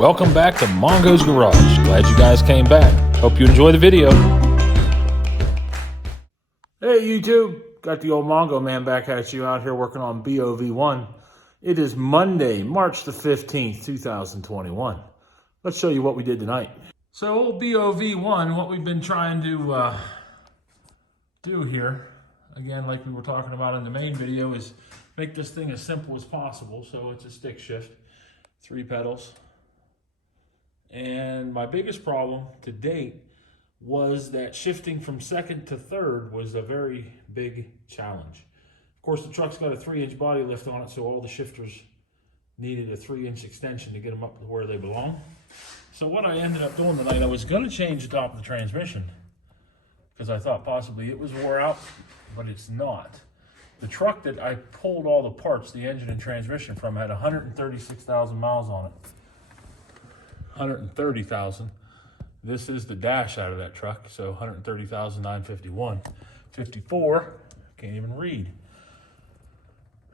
Welcome back to Mongo's Garage. Glad you guys came back. Hope you enjoy the video. Hey YouTube, got the old Mongo man back at you out here working on BOV1. It is Monday, March the 15th, 2021. Let's show you what we did tonight. So old BOV1, what we've been trying to do here, again, like we were talking about in the main video, is make this thing as simple as possible. So it's a stick shift, 3 pedals. And my biggest problem to date was that shifting from second to third was a very big challenge. Of course, the truck's got a 3-inch body lift on it, so all the shifters needed a 3-inch extension to get them up to where they belong. So what I ended up doing tonight, I was going to change the top of the transmission because I thought possibly it was wore out, but it's not. The truck that I pulled all the parts, the engine and transmission from, had 136,000 miles on it. 130,000. This is the dash out of that truck, so 130,951. 54, can't even read.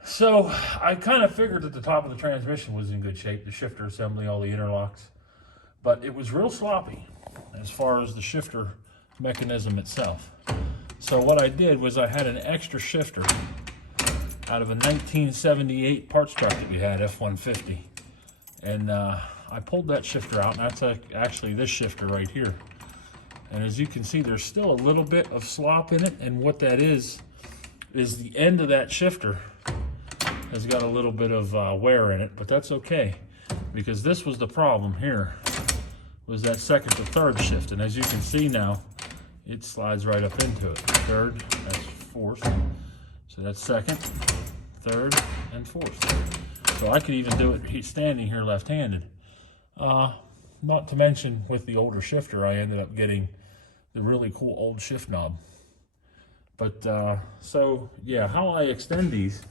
So I kind of figured that the top of the transmission was in good shape, the shifter assembly, all the interlocks, but it was real sloppy as far as the shifter mechanism itself. So what I did was I had an extra shifter out of a 1978 parts truck that we had, F-150, and I pulled that shifter out, and that's actually this shifter right here. And as you can see, there's still a little bit of slop in it, and what that is the end of that shifter has got a little bit of wear in it, but that's okay, because this was the problem here, was that second to third shift. And as you can see now, it slides right up into it. Third, that's fourth. So that's second, third, and fourth. So I could even do it standing here left-handed. Not to mention, with the older shifter, I ended up getting the really cool old shift knob. But so yeah, how I extend these,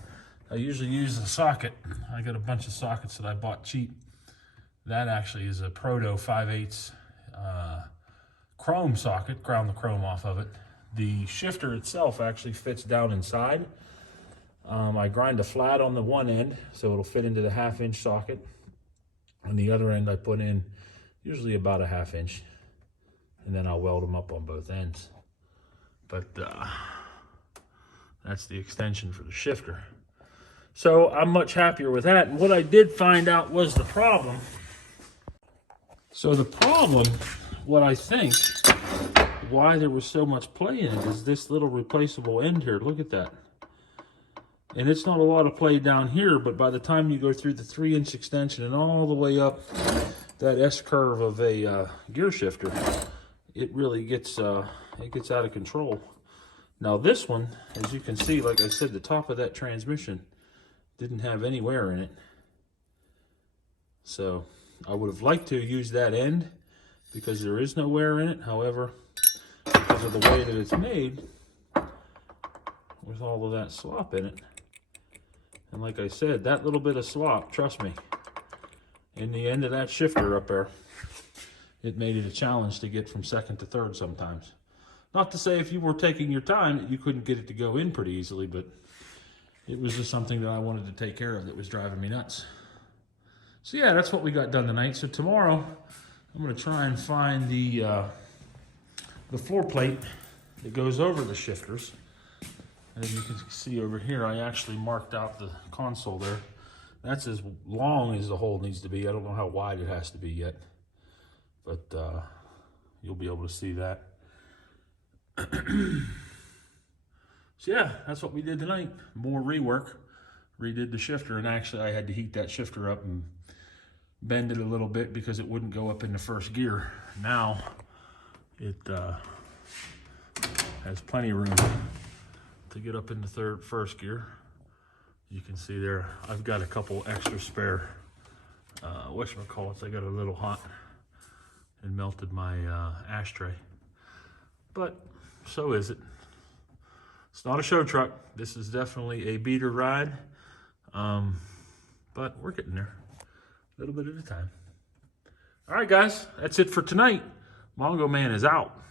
I usually use a socket. I got a bunch of sockets that I bought cheap. That actually is a Proto 5/8 chrome socket, ground the chrome off of it. The shifter itself actually fits down inside. I grind a flat on the one end so it'll fit into the 1/2-inch socket. On the other end I put in usually about a 1/2 inch, and then I'll weld them up on both ends. But that's the extension for the shifter. So I'm much happier with that. And what I did find out was the problem. So the problem, what I think, why there was so much play in it, is this little replaceable end here. Look at that. And it's not a lot of play down here, but by the time you go through the 3-inch extension and all the way up that S-curve of a gear shifter, it really gets out of control. Now this one, as you can see, like I said, the top of that transmission didn't have any wear in it. So I would have liked to use that end because there is no wear in it. However, because of the way that it's made, with all of that slop in it, and like I said, that little bit of slop, trust me, in the end of that shifter up there, it made it a challenge to get from second to third sometimes. Not to say if you were taking your time that you couldn't get it to go in pretty easily, but it was just something that I wanted to take care of that was driving me nuts. So yeah, that's what we got done tonight. So tomorrow, I'm going to try and find the floor plate that goes over the shifters. As you can see over here, I actually marked out the console there. That's as long as the hole needs to be. I don't know how wide it has to be yet, but you'll be able to see that. So yeah, that's what we did tonight. More rework. Redid the shifter, and actually I had to heat that shifter up and bend it a little bit because it wouldn't go up into first gear. Now it has plenty of room to get up into first gear. You can see there, I've got a couple extra spare whatchamacallits. I got a little hot and melted my ashtray, but so is it. It's not a show truck. This is definitely a beater ride, but we're getting there a little bit at a time. All right guys, that's it for tonight. Mongo Man is out.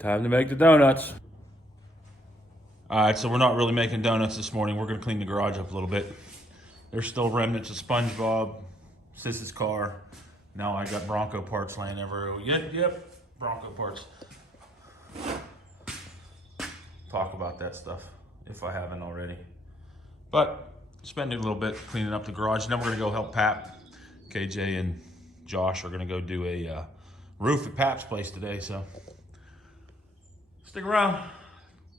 Time to make the donuts. All right, so we're not really making donuts this morning. We're gonna clean the garage up a little bit. There's still remnants of SpongeBob, Sis's car. Now I got Bronco parts laying everywhere. Yep, Bronco parts. Talk about that stuff if I haven't already. But spending a little bit cleaning up the garage. Then we're gonna go help Pap. KJ and Josh are gonna go do a roof at Pap's place today, so stick around,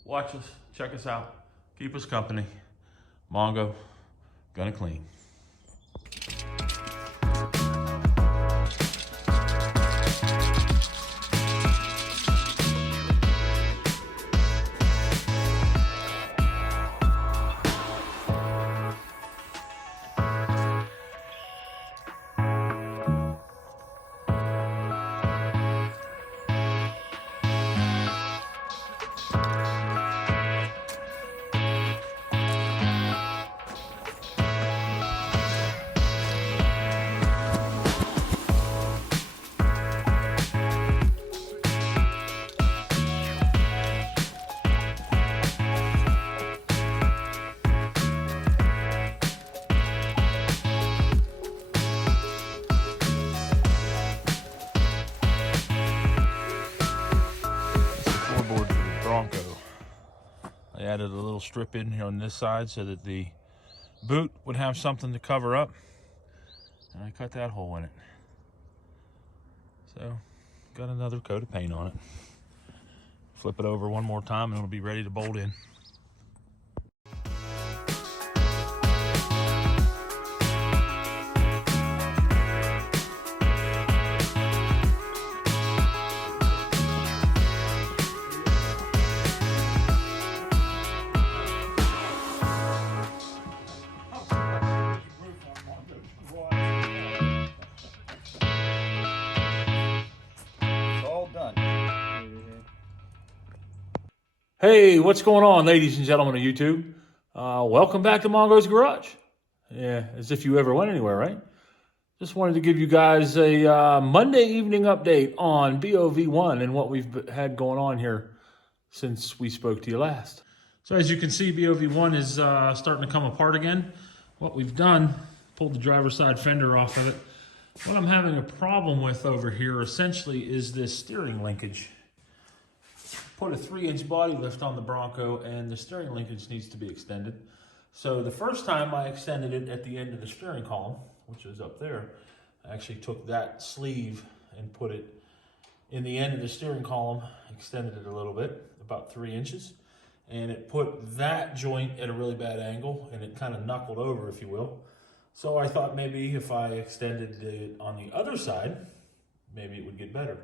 watch us, check us out, keep us company. Mongo, gonna clean. Bronco. I added a little strip in here on this side so that the boot would have something to cover up, and I cut that hole in it. So got another coat of paint on it. Flip it over one more time and it'll be ready to bolt in. Hey, what's going on, ladies and gentlemen of YouTube? Welcome back to Mongo's Garage. Yeah, as if you ever went anywhere, right? Just wanted to give you guys a Monday evening update on BOV1 and what we've had going on here since we spoke to you last. So as you can see, BOV1 is starting to come apart again. What we've done, pulled the driver's side fender off of it. What I'm having a problem with over here essentially is this steering linkage. Put a 3-inch body lift on the Bronco and the steering linkage needs to be extended. So the first time I extended it at the end of the steering column, which is up there, I actually took that sleeve and put it in the end of the steering column, extended it a little bit, about 3 inches, and it put that joint at a really bad angle and it kind of knuckled over, if you will. So I thought maybe if I extended it on the other side, maybe it would get better.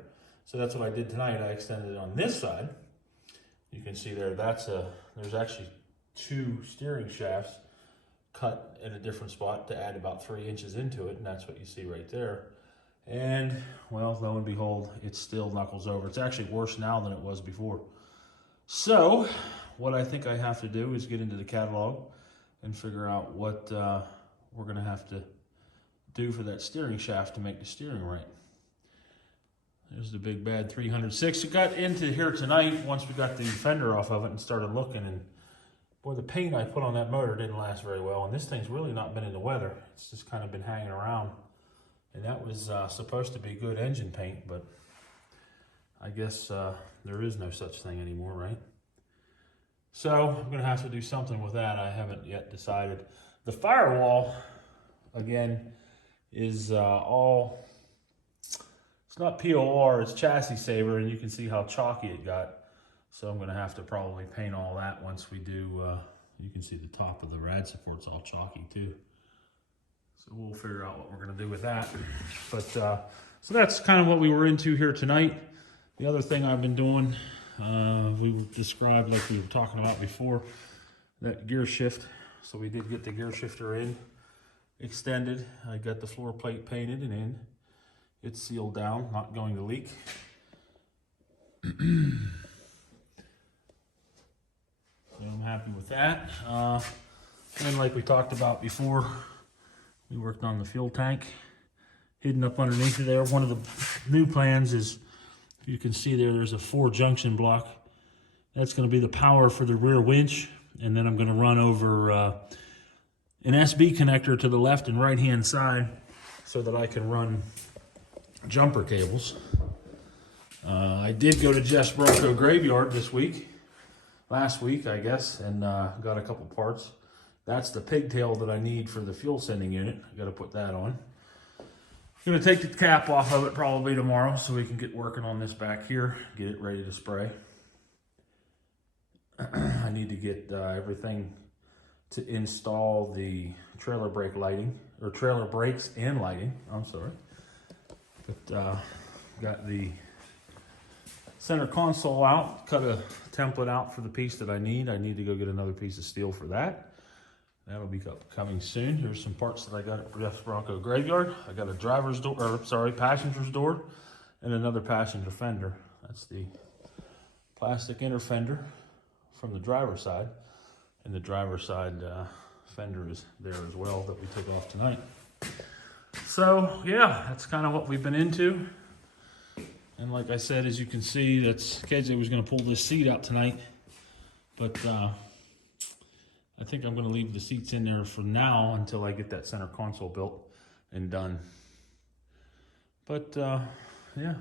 So that's what I did tonight. I extended it on this side. You can see there, there's actually 2 steering shafts cut at a different spot to add about 3 inches into it, and that's what you see right there. And, well, lo and behold, it still knuckles over. It's actually worse now than it was before. So, what I think I have to do is get into the catalog and figure out what we're going to have to do for that steering shaft to make the steering right. There's the big bad 306. It got into here tonight once we got the fender off of it and started looking, and boy, the paint I put on that motor didn't last very well, and this thing's really not been in the weather. It's just kind of been hanging around, and that was supposed to be good engine paint, but I guess there is no such thing anymore, right? So I'm gonna have to do something with that. I haven't yet decided. The firewall, again, is all, it's not POR, it's chassis saver, and you can see how chalky it got. So I'm gonna have to probably paint all that once we do, you can see the top of the rad support's all chalky too. So we'll figure out what we're gonna do with that. But, so that's kind of what we were into here tonight. The other thing I've been doing, we described like we were talking about before, that gear shift. So we did get the gear shifter in, extended. I got the floor plate painted and in. It's sealed down, not going to leak. So I'm happy with that. And like we talked about before, we worked on the fuel tank, hidden up underneath there. One of the new plans is You can see there's a 4 junction block. That's going to be the power for the rear winch. And then I'm going to run over an SB connector to the left and right hand side so that I can run jumper cables. I did go to Jeff's Bronco graveyard last week I guess, and got a couple parts. That's the pigtail that I need for the fuel sending unit. I got to put that on. I'm going to take the cap off of it probably tomorrow so we can get working on this back here, get it ready to spray. I need to get everything to install the trailer brake lighting, or trailer brakes and lighting, I'm sorry. But got the center console out, cut a template out for the piece that I need. I need to go get another piece of steel for that. That'll be coming soon. Here's some parts that I got at Jeff's Bronco graveyard. I got a driver's door, or sorry, passenger's door, and another passenger fender. That's the plastic inner fender from the driver's side, and the driver's side fender is there as well that we took off tonight. So yeah, that's kind of what we've been into. And like I said, as you can see, that's KJ was going to pull this seat out tonight, but I think I'm going to leave the seats in there for now until I get that center console built and done. But yeah,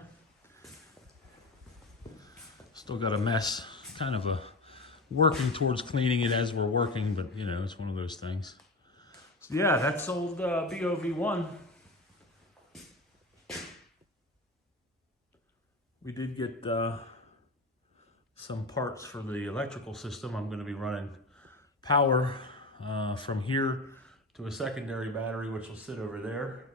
still got a mess, kind of working towards cleaning it as we're working, but you know, it's one of those things. So yeah, that's old BOV1. We did get some parts for the electrical system. I'm going to be running power from here to a secondary battery, which will sit over there.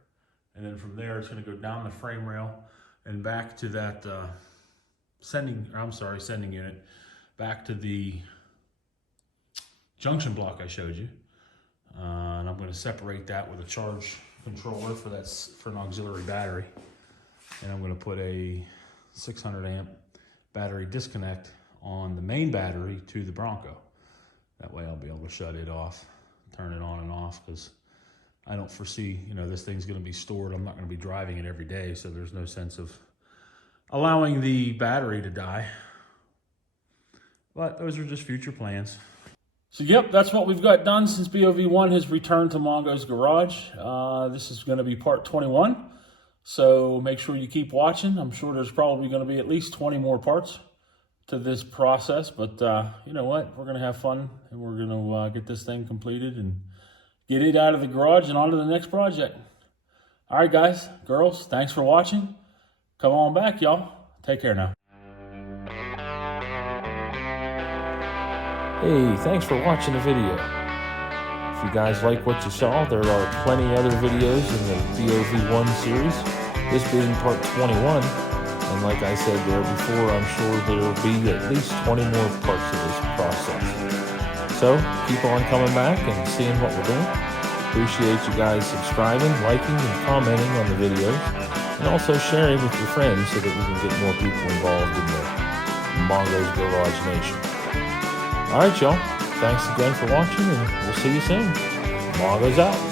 And then from there, it's going to go down the frame rail and back to that sending unit, back to the junction block I showed you. And I'm going to separate that with a charge controller for an auxiliary battery. And I'm going to put a 600 amp battery disconnect on the main battery to the Bronco. That way I'll be able to shut it off, turn it on and off, because I don't foresee, you know, this thing's going to be stored. I'm not going to be driving it every day, so there's no sense of allowing the battery to die. But those are just future plans. So yep, that's what we've got done since BOV1 has returned to Mongo's garage. This is going to be part 21. So make sure you keep watching. I'm sure there's probably going to be at least 20 more parts to this process. But you know what? We're going to have fun, and we're going to get this thing completed and get it out of the garage and on to the next project. All right, guys, girls, thanks for watching. Come on back, y'all. Take care now. Hey, thanks for watching the video. If you guys like what you saw, there are plenty other videos in the BOV1 series, this being part 21. And like I said there before, I'm sure there will be at least 20 more parts of this process. So keep on coming back and seeing what we're doing. Appreciate you guys subscribing, liking, and commenting on the videos, and also sharing with your friends so that we can get more people involved in the Mongo's Garage Nation. All right, y'all. Thanks again for watching, and we'll see you soon. Mongo's out.